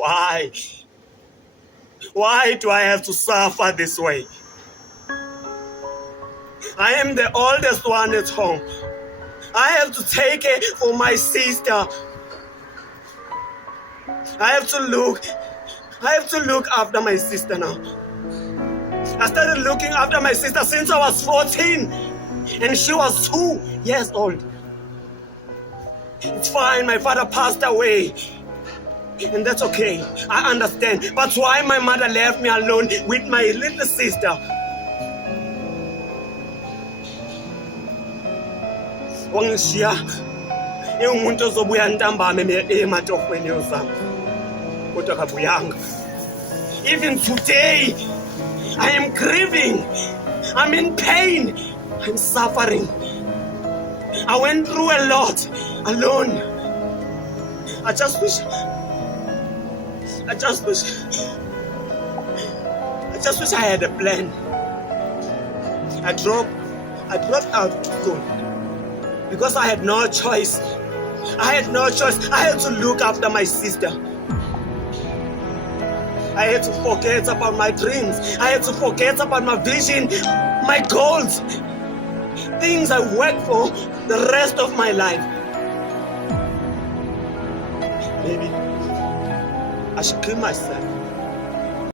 Why? Why do I have to suffer this way? I am the oldest one at home. I have to take it for my sister. I have to look after my sister now. I started looking after my sister since I was 14 and she was 2 years old. It's fine, my father passed away. And that's okay, I understand. But why my mother left me alone with my little sister? Wangishiya umuntu ozobuya ntambama ematohweni yozama. Kodwa kabuyanga. Even today, I am grieving. I'm in pain. I'm suffering. I went through a lot alone. I just wish I had a plan. I dropped out of school because I had no choice. I had to look after my sister. I had to forget about my dreams. I had to forget about my vision, my goals, things I worked for the rest of my life. Maybe I should kill myself.